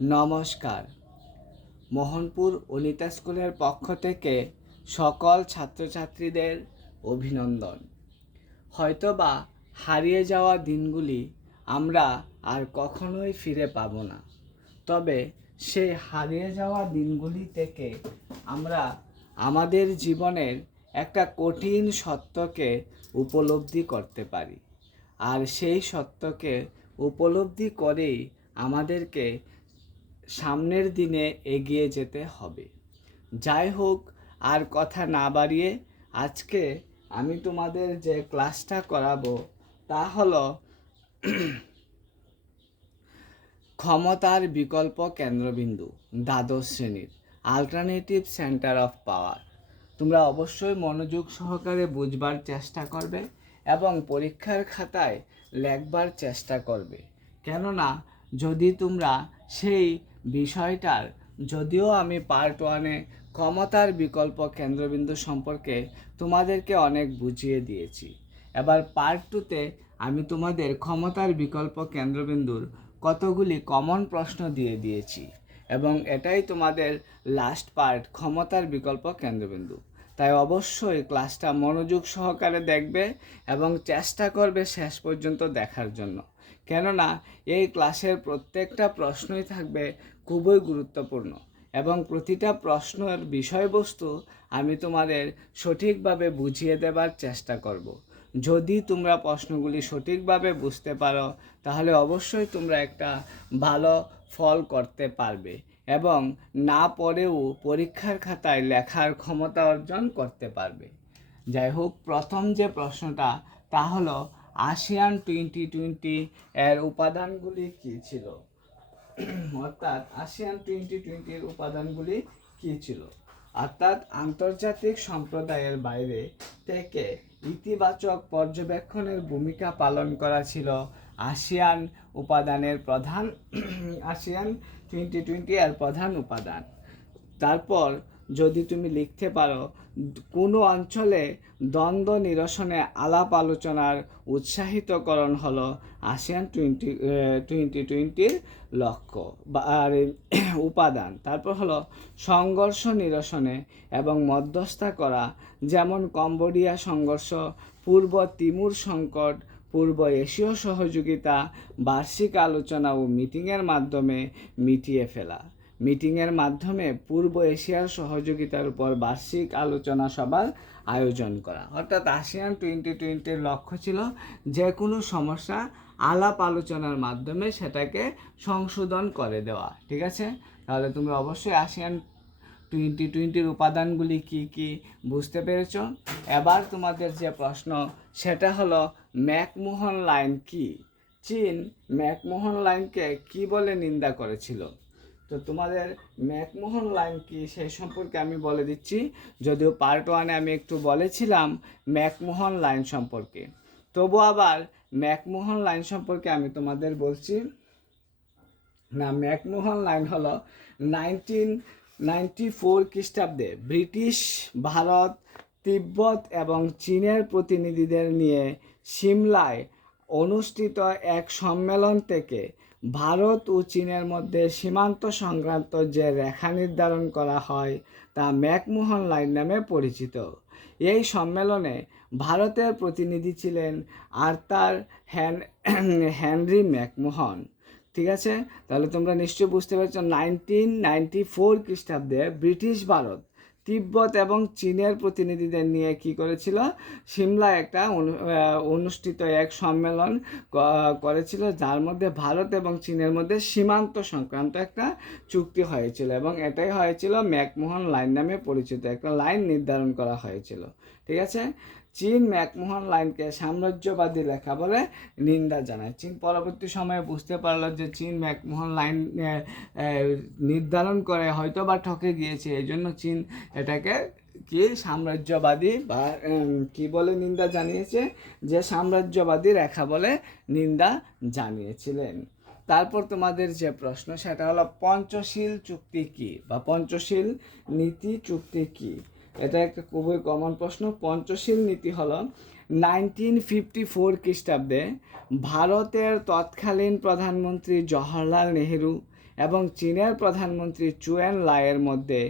নমস্কার। মোহনপুর অনিতা স্কুলের পক্ষ থেকে সকল ছাত্রছাত্রীদের অভিনন্দন। হয়তোবা হারিয়ে যাওয়া দিনগুলি আমরা আর কখনোই ফিরে পাবো না, তবে সেই হারিয়ে যাওয়া দিনগুলি থেকে আমরা আমাদের জীবনের একটা কঠিন সত্যকে উপলব্ধি করতে পারি, আর সেই সত্যকে উপলব্ধি করেই আমাদেরকে সামনের দিনে এগিয়ে যেতে হবে। যাই হোক, আর কথা না বাড়িয়ে আজকে আমি তোমাদের যে ক্লাসটা করাবো, তা হলো ক্ষমতার বিকল্প কেন্দ্রবিন্দু, দ্বাদশ শ্রেণির আলটারনেটিভ সেন্টার অফ পাওয়ার তোমরা অবশ্যই মনোযোগ সহকারে বুঝবার চেষ্টা করবে এবং পরীক্ষার খাতায় লেখবার চেষ্টা করবে। কেননা, যদি তোমরা সেই বিষয়টার, যদিও আমি পার্ট ওয়ানে ক্ষমতার বিকল্প কেন্দ্রবিন্দু সম্পর্কে তোমাদেরকে অনেক বুঝিয়ে দিয়েছি। এবার পার্ট টুতে আমি তোমাদের ক্ষমতার বিকল্প কেন্দ্রবিন্দুর কতগুলি কমন প্রশ্ন দিয়ে দিয়েছি এবং এটাই তোমাদের লাস্ট পার্ট ক্ষমতার বিকল্প কেন্দ্রবিন্দু। তাই অবশ্যই ক্লাসটা মনোযোগ সহকারে দেখবে এবং চেষ্টা করবে শেষ পর্যন্ত দেখার জন্য। কেননা, এই ক্লাসের প্রত্যেকটা প্রশ্নই থাকবে খুবই গুরুত্বপূর্ণ এবং প্রতিটা প্রশ্নের বিষয়বস্তু আমি তোমাদের সঠিকভাবে বুঝিয়ে দেবার চেষ্টা করব। যদি তোমরা প্রশ্নগুলি সঠিকভাবে বুঝতে পারো, তাহলে অবশ্যই তোমরা একটা ভালো ফল করতে পারবে এবং না পড়েও পরীক্ষার খাতায় লেখার ক্ষমতা অর্জন করতে পারবে। যাই হোক, প্রথম যে প্রশ্নটা, তা হলো আসিয়ান টোয়েন্টি টোয়েন্টি এর উপাদানগুলি কী ছিল? অর্থাৎ আসিয়ান টোয়েন্টি টোয়েন্টির উপাদানগুলি কী ছিল? অর্থাৎ আন্তর্জাতিক সম্প্রদায়ের বাইরে থেকে ইতিবাচক পর্যবেক্ষণের ভূমিকা পালন করা ছিল আসিয়ান উপাদানের প্রধান আসিয়ান টোয়েন্টি টোয়েন্টি এর প্রধান উপাদান। তারপর যদি তুমি লিখতে পারো, কোনো অঞ্চলে দ্বন্দ্ব নিরসনে আলাপ আলোচনার উৎসাহিতকরণ হলো আসিয়ান টোয়েন্টি টোয়েন্টি টোয়েন্টির লক্ষ্য বা, আর, উপাদান। তারপর হলো সংঘর্ষ নিরসনে এবং মধ্যস্থা করা, যেমন কম্বোডিয়া সংঘর্ষ, পূর্ব তিমুর সংকট, পূর্ব এশীয় সহযোগিতা, বার্ষিক আলোচনা ও মিটিংয়ের মাধ্যমে মিটিয়ে ফেলা। মিটিংয়ের মাধ্যমে পূর্ব এশিয়ার সহযোগিতার উপর বার্ষিক আলোচনা সভার আয়োজন করা। অর্থাৎ আসিয়ান টোয়েন্টি টোয়েন্টির লক্ষ্য ছিল যে কোনো সমস্যা আলাপ আলোচনার মাধ্যমে সেটাকে সংশোধন করে দেওয়া। ঠিক আছে? তাহলে তুমি অবশ্যই আসিয়ান টোয়েন্টি টোয়েন্টির উপাদানগুলি কি কি বুঝতে পেরেছ? এবার তোমাদের যে প্রশ্ন, সেটা হলো ম্যাকমোহন লাইন কি? চীন ম্যাকমোহন লাইনকে কি বলে নিন্দা করেছিল? তো তোমাদের ম্যাকমোহন লাইন কি সেই সম্পর্কে আমি বলে দিচ্ছি। যদিও পার্ট ওয়ানে আমি একটু বলেছিলাম ম্যাকমোহন লাইন সম্পর্কে। তবু আবার ম্যাকমোহন লাইন সম্পর্কে আমি তোমাদের বলছি। না, ম্যাকমোহন লাইন হলো নাইনটিন নাইনটি ফোর খ্রিস্টাব্দে ব্রিটিশ, ভারত, তিব্বত এবং চীনের প্রতিনিধিদের নিয়ে সিমলায় অনুষ্ঠিত এক সম্মেলন থেকে ভারত ও চীনের মধ্যে সীমান্ত সংক্রান্ত যে রেখা নির্ধারণ করা হয়, তা ম্যাকমোহন লাইন নামে পরিচিত। এই সম্মেলনে ভারতের প্রতিনিধি ছিলেন আর্থার হ্যান হেনরি ম্যাকমোহন। ঠিক আছে? তাহলে তোমরা নিশ্চয়ই বুঝতে পারছ, নাইনটিন নাইনটি ফোর খ্রিস্টাব্দে ব্রিটিশ ভারত তিব্বত এবং চীনের প্রতিনিধিদের নিয়ে কি করেছিল? সিমলা একটা অনুষ্ঠিত এক সম্মেলন করেছিল, যার মধ্যে ভারত এবং চীনের মধ্যে সীমান্ত সংক্রান্ত একটা চুক্তি হয়েছিল এবং এটাই হয়েছিল ম্যাকমোহন লাইন নামে পরিচিত, একটা লাইন নির্ধারণ করা হয়েছিল। ঠিক আছে? চীন ম্যাকমোহন লাইনকে সাম্রাজ্যবাদী লেখা বলে নিন্দা জানায়। চীন পরবর্তী সময়ে বুঝতে পারল যে চীন ম্যাকমোহন লাইন নির্ধারণ করে হয়তো বা ঠকে গিয়েছে। এই জন্য চীন এটাকে কি সাম্রাজ্যবাদী বা কি বলে নিন্দা জানিয়েছে? যে সাম্রাজ্যবাদী রেখা বলে নিন্দা জানিয়েছিলেন। তারপর তোমাদের যে প্রশ্ন, সেটা হলো পঞ্চশীল চুক্তি কি বা পঞ্চশীল নীতি চুক্তি কি? এটা একটা খুবই কমন প্রশ্ন। পঞ্চশীল নীতি হলো নাইনটিন ফিফটি ফোর খ্রিস্টাব্দে ভারতের তৎকালীন প্রধানমন্ত্রী জওহরলাল নেহেরু এবং চীনের প্রধানমন্ত্রী চুয়েন লায়ের মধ্যে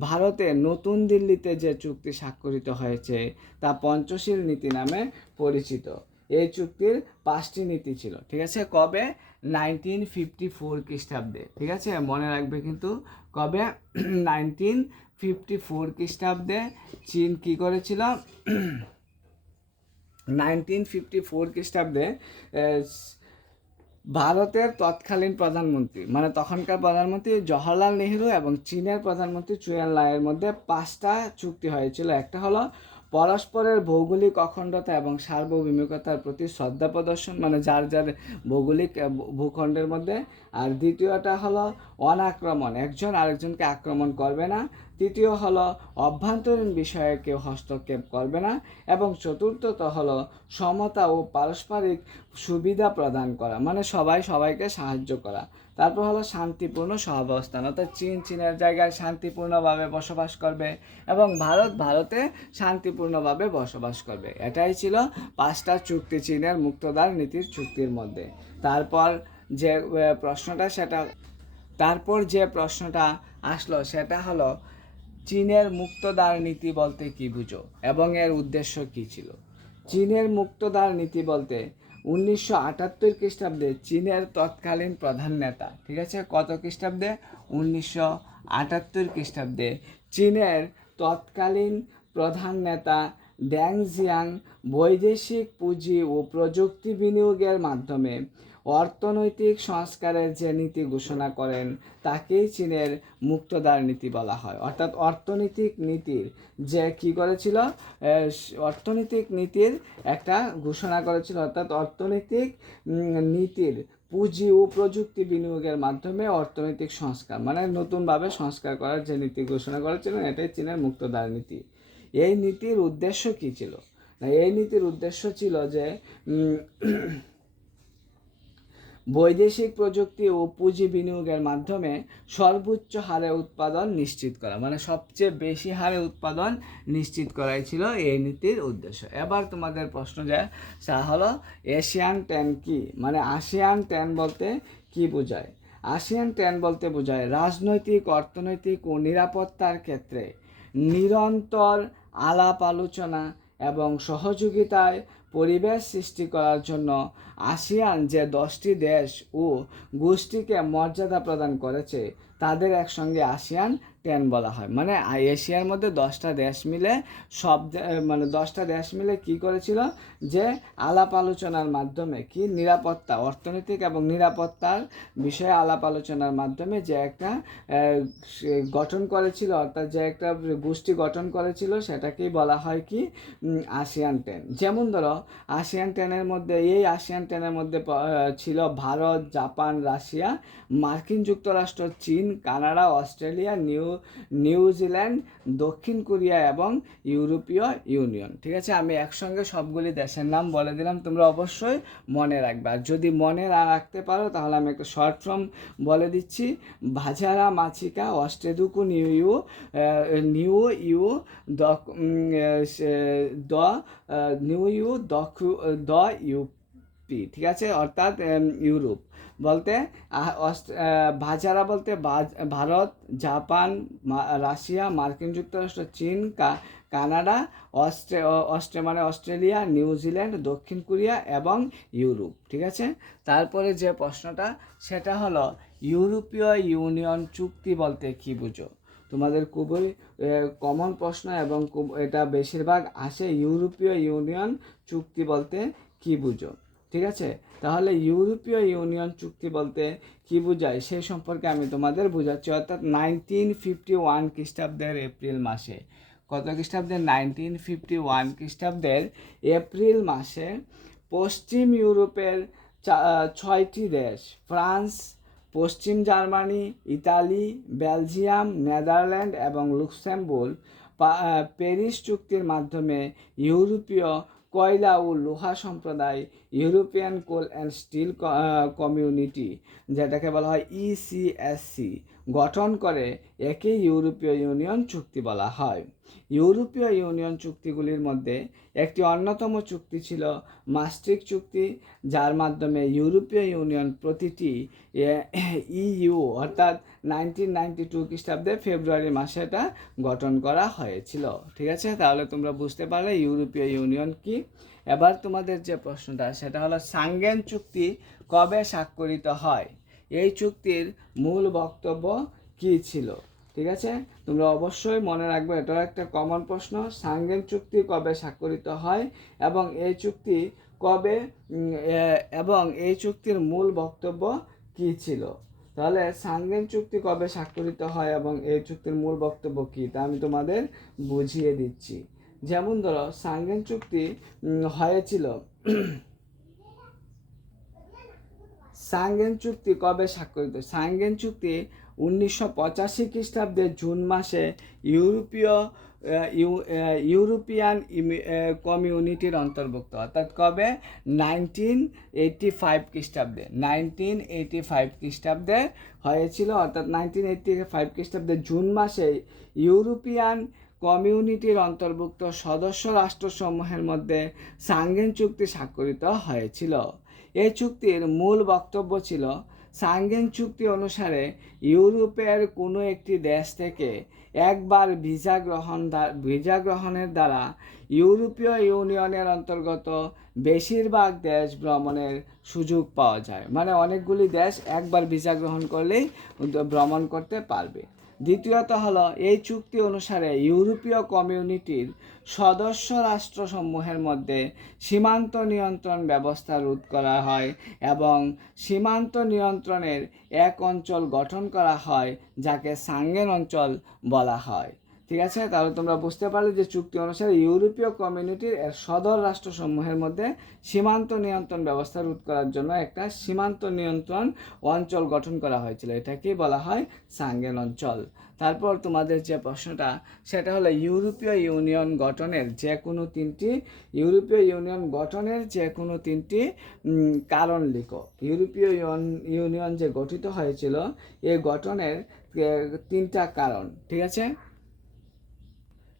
ভারতে নতুন দিল্লিতে যে চুক্তি স্বাক্ষরিত হয়েছে, তা পঞ্চশীল নীতি নামে পরিচিত। এই চুক্তির পাঁচটি নীতি ছিল, ঠিক আছে? কবে? নাইনটিন ফিফটি ফোর খ্রিস্টাব্দে, ঠিক আছে? মনে রাখবে কিন্তু। কবে? নাইনটিন ফিফটি ফোর খ্রিস্টাব্দে চীন কী করেছিল? নাইনটিন ফিফটি ফোর খ্রিস্টাব্দে ভারতের তৎকালীন প্রধানমন্ত্রী মানে তখনকার প্রধানমন্ত্রী জওহরলাল নেহরু এবং চীনের প্রধানমন্ত্রী চুয়ান লাইয়ের মধ্যে পাঁচটা চুক্তি হয়েছিল। একটা হলো পরস্পরের ভৌগোলিক অখণ্ডতা এবং সার্বভৌমিকতার প্রতি শ্রদ্ধা প্রদর্শন মানে যার যার ভৌগোলিক ভূখণ্ডের মধ্যে। আর দ্বিতীয়টা হলো অনাক্রমণ, একজন আরেকজনকে আক্রমণ করবে না তৃতীয় হলো, অভ্যন্তরীণ বিষয়ে কেউ হস্তক্ষেপ করবে না এবং চতুর্থত হলো, সমতা ও পারস্পরিক সুবিধা প্রদান করা মানে সবাই সবাইকে সাহায্য করা। তারপর হলো শান্তিপূর্ণ সহাবস্থান, অর্থাৎ চীন চীনের জায়গায় শান্তিপূর্ণভাবে বসবাস করবে এবং ভারত ভারতে শান্তিপূর্ণভাবে বসবাস করবে। এটাই ছিল পাঁচটা চুক্তি চীনের মুক্তদার নীতির চুক্তির মধ্যে। তারপর যে প্রশ্নটা সেটা, তারপর যে প্রশ্নটা আসলো সেটা হলো চীনের মুক্তদার নীতি বলতে কি বুঝো? এবং এর উদ্দেশ্য কি ছিল? চীনের মুক্তদার নীতি বলতে উনিশশো আটাত্তর খ্রিস্টাব্দে চীনের তৎকালীন প্রধান নেতা, ঠিক আছে? কত খ্রিস্টাব্দে? উনিশশো আটাত্তর খ্রিস্টাব্দে। চীনের তৎকালীন প্রধান নেতা ড্যাং জিয়াং বৈদেশিক পুঁজি ও প্রযুক্তি বিনিয়োগের মাধ্যমে অর্থনৈতিক সংস্কারের যে নীতি ঘোষণা করেন, তাকেই চীনের মুক্তদার নীতি বলা হয়। অর্থাৎ অর্থনৈতিক নীতির যে কি করেছিল? অর্থনৈতিক নীতির একটা ঘোষণা করেছিল। অর্থাৎ অর্থনৈতিক নীতির পুঁজি ও প্রযুক্তি বিনিয়োগের মাধ্যমে অর্থনৈতিক সংস্কার মানে নতুনভাবে সংস্কার করার যে নীতি ঘোষণা করেছিলেন এটাই চীনের মুক্তদার নীতি। এই নীতির উদ্দেশ্য কি ছিল? এই নীতির উদ্দেশ্য ছিল যে বৈদেশিক প্রযুক্তি ও পুঁজি বিনিয়োগের মাধ্যমে সর্বোচ্চ হারে উৎপাদন নিশ্চিত করা মানে সবচেয়ে বেশি হারে উৎপাদন নিশ্চিত করাই ছিল এই নীতির উদ্দেশ্য। এবার তোমাদের প্রশ্ন যায় তা হলো এশিয়ান টেন কি? মানে আসিয়ান টেন বলতে কি বোঝায়? আসিয়ান টেন বলতে বোঝায় রাজনৈতিক, অর্থনৈতিক ও নিরাপত্তার ক্ষেত্রে নিরন্তর আলাপ আলোচনা এবং সহযোগিতায় পরিবেশ সৃষ্টি করার জন্য আসিয়ান যে দশটি দেশ ও গোষ্ঠীকে মর্যাদা প্রদান করেছে, তাদের একসঙ্গে আসিয়ান টেন বলা হয়। মানে এশিয়ার মধ্যে দশটা দেশ মিলে সব মানে দশটা দেশ মিলে কি করেছিল যে, আলাপ আলোচনার মাধ্যমে কি নিরাপত্তা, অর্থনৈতিক এবং নিরাপত্তার বিষয়ে আলাপ আলোচনার মাধ্যমে যে একটা গঠন করেছিল, অর্থাৎ যে একটা গোষ্ঠী গঠন করেছিল, সেটাকেই বলা হয় কি আসিয়ান টেন যেমন ধরো, আসিয়ান টেনের মধ্যে, এই আসিয়ান টেনের মধ্যে ছিল ভারত, জাপান, রাশিয়া, মার্কিন যুক্তরাষ্ট্র, চীন, Canada, Australia, New New Zealand দক্ষিণ কোরিয়া এবং ইউরোপীয় ইউনিয়ন। ঠিক আছে? আমি একসঙ্গে সবগুলি দেশের নাম বলে দিলাম, তোমরা অবশ্যই মনে রাখবে। আর যদি মনে না রাখতে পারো, তাহলে আমি একটা শর্ট ফর্ম বলে দিচ্ছি। ভাজারা মাছিকা অস্ট্রেদুকু নিউ ইউ নিউ ইউ দ দ নিউ ইউ দ ইউপি ঠিক আছে? অর্থাৎ ইউরোপ। বলতে ভাজারা বলতে ভারত, জাপান রাশিয়া, মার্কিন যুক্তরাষ্ট্র, চীন কানাডা, অস্ট্রে অস্ট্রে মানে অস্ট্রেলিয়া নিউজিল্যান্ড দক্ষিণ কোরিয়া এবং ইউরোপ, ঠিক আছে? তারপরে যে প্রশ্নটা, সেটা হলো, ইউরোপীয় ইউনিয়ন চুক্তি বলতে কি বুঝো? তোমাদের খুবই কমন প্রশ্ন এবং এটা বেশিরভাগ আসে ইউরোপীয় ইউনিয়ন চুক্তি বলতে কি বুঝো? ঠিক আছে? তাহলে ইউরোপীয় ইউনিয়ন চুক্তি বলতে কি বোঝায়? সেই সম্পর্কে আমি তোমাদের বোঝাচ্ছি। অর্থাৎ নাইনটিন ফিফটি ওয়ান খ্রিস্টাব্দের এপ্রিল মাসে। কত খ্রিস্টাব্দের? নাইনটিন ফিফটি ওয়ান খ্রিস্টাব্দের এপ্রিল মাসে পশ্চিম ইউরোপের ছয়টি দেশ। ফ্রান্স, পশ্চিম জার্মানি, ইতালি, বেলজিয়াম, নেদারল্যান্ড এবং লুক্সেমবুর্গ প্যারিস চুক্তির মাধ্যমে ইউরোপীয় কয়লা ও লোহা সম্প্রদায়, European coal and steel community, যেটাকে বলা হয় E ইসিএসসি গঠন করে একে ইউরোপীয় ইউনিয়ন চুক্তি বলা হয়। ইউরোপীয় ইউনিয়ন চুক্তিগুলির মধ্যে একটি অন্যতম চুক্তি ছিল মাস্ট্রিক চুক্তি, যার মাধ্যমে ইউরোপীয় ইউনিয়ন প্রতিটি ইইউ অর্থাৎ নাইনটিন নাইনটি টু খ্রিস্টাব্দে ফেব্রুয়ারি মাসে এটা গঠন করা হয়েছিল। ঠিক আছে? তাহলে তোমরা বুঝতে পারলে ইউরোপীয় ইউনিয়ন কি। এবার তোমাদের যে প্রশ্নটা, সেটা হলো সাঙ্গেন চুক্তি কবে স্বাক্ষরিত হয়? এই চুক্তির মূল বক্তব্য কী ছিল? ঠিক আছে? তোমরা অবশ্যই মনে রাখবে, এটাও একটা কমন প্রশ্ন, সাঙ্গেন চুক্তি কবে স্বাক্ষরিত হয় এবং এই চুক্তি কবে এবং এই চুক্তির মূল বক্তব্য কী ছিল? তাহলে সাঙ্গেন চুক্তি কবে স্বাক্ষরিত হয় এবং এই চুক্তির মূল বক্তব্য কী? তা আমি তোমাদের বুঝিয়ে দিচ্ছি। যেমন ধরো সাঙ্গেন চুক্তি হয়েছিল সাঙ্গেন চুক্তি কবে স্বাক্ষরিত? সাঙ্গেন চুক্তি উনিশশো পঁচাশি খ্রিস্টাব্দে জুন মাসে ইউরোপীয় ইউরোপিয়ান কমিউনিটির অন্তর্ভুক্ত। অর্থাৎ কবে? নাইনটিন এইটটি ফাইভ খ্রিস্টাব্দে। নাইনটিন এইটটি ফাইভ খ্রিস্টাব্দে হয়েছিল। অর্থাৎ নাইনটিন এইটটি ফাইভ খ্রিস্টাব্দে জুন মাসে ইউরোপিয়ান কমিউনিটির অন্তর্ভুক্ত সদস্য রাষ্ট্রসমূহের মধ্যে সাঙ্গেন চুক্তি স্বাক্ষরিত হয়েছিল। এই চুক্তির মূল বক্তব্য ছিল, সাঙ্গেন চুক্তি অনুসারে ইউরোপের কোনো একটি দেশ থেকে একবার ভিসা গ্রহণ ভিসা গ্রহণের দ্বারা ইউরোপীয় ইউনিয়নের অন্তর্গত বেশিরভাগ দেশ ভ্রমণের সুযোগ পাওয়া যায়। মানে অনেকগুলি দেশ একবার ভিসা গ্রহণ করলেই ভ্রমণ করতে পারবে। দ্বিতীয়ত হল, এই চুক্তি অনুসারে ইউরোপীয় কমিউনিটির সদস্য রাষ্ট্রসমূহের মধ্যে সীমান্ত নিয়ন্ত্রণ ব্যবস্থা রোধ করা হয় এবং সীমান্ত নিয়ন্ত্রণের এক অঞ্চল গঠন করা হয়, যাকে সাঙ্গেন অঞ্চল বলা হয়। ঠিক আছে? তাহলে তোমরা বুঝতে পারলে যে চুক্তি অনুসারে ইউরোপীয় কমিউনিটির এর সদর রাষ্ট্রসমূহের মধ্যে সীমান্ত নিয়ন্ত্রণ ব্যবস্থা রোধ করার জন্য একটা সীমান্ত নিয়ন্ত্রণ অঞ্চল গঠন করা হয়েছিল। এটাকেই বলা হয় সাঙ্গেন অঞ্চল। তারপর তোমাদের যে প্রশ্নটা, সেটা হলো ইউরোপীয় ইউনিয়ন গঠনের যে কোনো তিনটি, ইউরোপীয় ইউনিয়ন গঠনের যে কোনো তিনটি কারণ লিখো। ইউরোপীয় ইউনিয়ন যে গঠিত হয়েছিল এই গঠনের তিনটা কারণ, ঠিক আছে?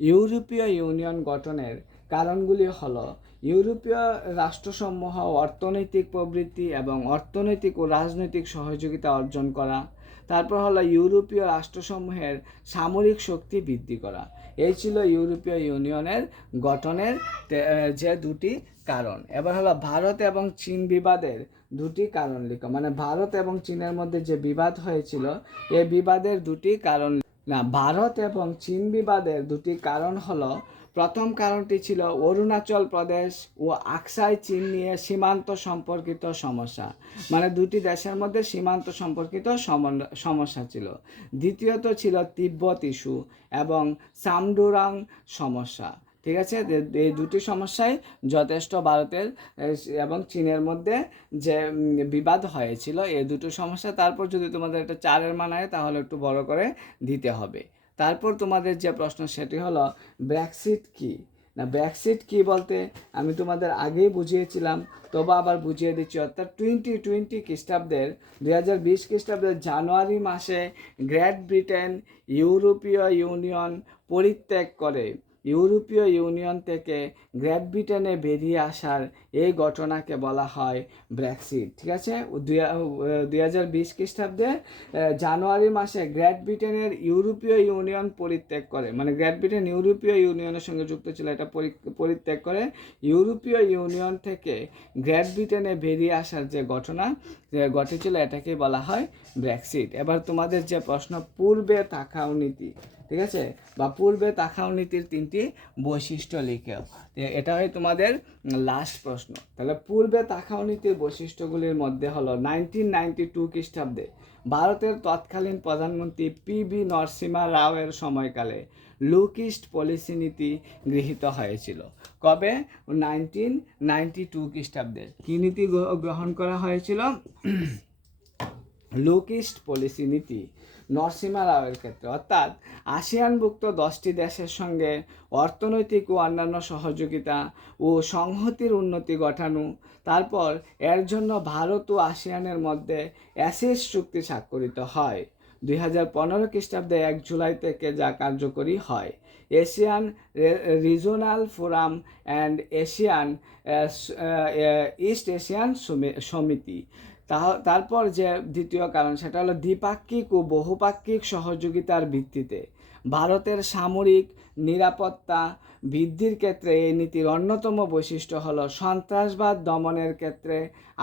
ইউরোপীয় ইউনিয়ন গঠনের কারণগুলি হলো ইউরোপীয় রাষ্ট্রসমূহ অর্থনৈতিক প্রবৃত্তি এবং অর্থনৈতিক ও রাজনৈতিক সহযোগিতা অর্জন করা। তারপর হলো ইউরোপীয় রাষ্ট্রসমূহের সামরিক শক্তি বৃদ্ধি করা। এই ছিল ইউরোপীয় ইউনিয়নের গঠনের যে দুটি কারণ। এবার হলো ভারত এবং চীন বিবাদের দুটি কারণ লিখো। মানে ভারত এবং চীনের মধ্যে যে বিবাদ হয়েছিল এই বিবাদের দুটি কারণ না, ভারত এবং চীন বিবাদের দুটি কারণ হল, প্রথম কারণটি ছিল অরুণাচল প্রদেশ ও আকসাই চীন নিয়ে সীমান্ত সম্পর্কিত সমস্যা। মানে দুটি দেশের মধ্যে সীমান্ত সম্পর্কিত সমস্যা ছিল। দ্বিতীয়ত ছিল তিব্বত ইস্যু এবং সামডুরাং সমস্যা। ঠিক আছে? এই দুটি সমস্যায় যথেষ্ট ভারতের এবং চীনের মধ্যে যে বিবাদ হয়েছিল, এই দুটো সমস্যা, তারপর যদি তোমাদের একটা চারের মান হয় তাহলে একটু বড় করে দিতে হবে। তারপর তোমাদের যে প্রশ্ন, সেটি হলো, ব্র্যাক্সিট কি? না, ব্র্যাক্সিট কি বলতে? আমি তোমাদের আগেই বুঝিয়েছিলাম, তবে আবার বুঝিয়ে দিচ্ছি। অর্থাৎ টোয়েন্টি টোয়েন্টি খ্রিস্টাব্দের, দুই হাজার বিশ খ্রিস্টাব্দের জানুয়ারি মাসে গ্রেট ব্রিটেন ইউরোপীয় ইউনিয়ন পরিত্যাগ করে। ইউরোপীয় ইউনিয়ন থেকে গ্রেট ব্রিটেনে বেরিয়ে আসার এই ঘটনাকে বলা হয় ব্র্যাক্সিট ঠিক আছে? দুই হাজার বিশ খ্রিস্টাব্দে জানুয়ারি মাসে গ্রেট ব্রিটেনের ইউরোপীয় ইউনিয়ন পরিত্যাগ করে। মানে গ্রেট ব্রিটেন ইউরোপীয় ইউনিয়নের সঙ্গে যুক্ত ছিল, এটা পরি- পরিত্যাগ করে। ইউরোপীয় ইউনিয়ন থেকে গ্রেট ব্রিটেনে বেরিয়ে আসার যে ঘটনা ঘটেছিল, এটাকে বলা হয় ব্র্যাক্সিট এবার তোমাদের যে প্রশ্ন, পূর্বে তাকাও নীতি, ঠিক আছে? বা পূর্বে তাকাও নীতির তিনটি বৈশিষ্ট্য লিখেও। এটা হয় তোমাদের লাস্ট প্রশ্ন। তাহলে পূর্বে তাখাউনীতির বৈশিষ্ট্যগুলির মধ্যে হলো নাইনটিন নাইনটি টু খ্রিস্টাব্দে ভারতের তৎকালীন প্রধানমন্ত্রী পি বি নরসিমা রাওয়ের সময়কালে লুকিস্ট পলিসি নীতি গৃহীত হয়েছিল। কবে? নাইনটিন নাইনটি টু খ্রিস্টাব্দে। কী নীতি গ্রহণ করা হয়েছিল? লুকিস্ট পলিসি নীতি। নরসিমা রাওয়ের ক্ষেত্রে। অর্থাৎ আসিয়ানভুক্ত দশটি দেশের সঙ্গে অর্থনৈতিক ও অন্যান্য সহযোগিতা ও সংহতির উন্নতি ঘটানো, তারপর এর জন্য ভারত ও আসিয়ানের মধ্যে অ্যাসিস চুক্তি স্বাক্ষরিত হয়। দুই হাজার পনেরো খ্রিস্টাব্দে এক জুলাই থেকে যা কার্যকরী হয়। Asian regional forum and Asian east Asian সমিতি। তারপর যে দ্বিতীয় কারণ সেটা হলো দ্বিপাক্ষিক ও বহুপাক্ষিক সহযোগিতার ভিত্তিতে। ভারতের সামরিক নিরাপত্তা বৃদ্ধির ক্ষেত্রে এই নীতির অন্যতম বৈশিষ্ট্য হল সন্ত্রাসবাদ দমনের ক্ষেত্রে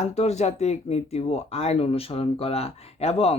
আন্তর্জাতিক নীতি ও আইন অনুসরণ করা এবং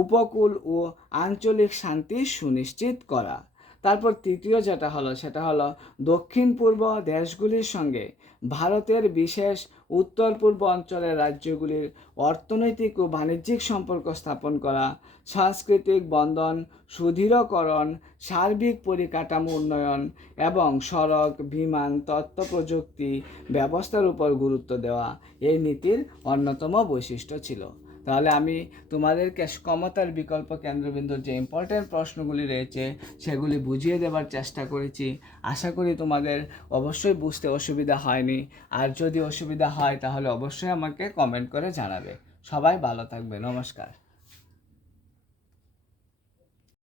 উপকূল ও আঞ্চলিক শান্তি সুনিশ্চিত করা। তারপর তৃতীয় যেটা হলো, সেটা হলো দক্ষিণ পূর্ব দেশগুলির সঙ্গে ভারতের বিশেষ উত্তর পূর্ব অঞ্চলের রাজ্যগুলির অর্থনৈতিক ও বাণিজ্যিক সম্পর্ক স্থাপন করা, সাংস্কৃতিক বন্ধন সুদৃঢ়করণ, সার্বিক পরিকাঠামো উন্নয়ন এবং সড়ক, বিমান, তথ্য প্রযুক্তি ব্যবস্থার উপর গুরুত্ব দেওয়া এই নীতির অন্যতম বৈশিষ্ট্য ছিল। তাহলে আমি তোমাদেরকে ক্ষমতার বিকল্প কেন্দ্রবিন্দুর যে ইম্পর্ট্যান্ট প্রশ্নগুলি রয়েছে, সেগুলি বুঝিয়ে দেবার চেষ্টা করেছি। আশা করি তোমাদের অবশ্যই বুঝতে অসুবিধা হয়নি। আর যদি অসুবিধা হয়, তাহলে অবশ্যই আমাকে কমেন্ট করে জানাবে। সবাই ভালো থাকবে। নমস্কার।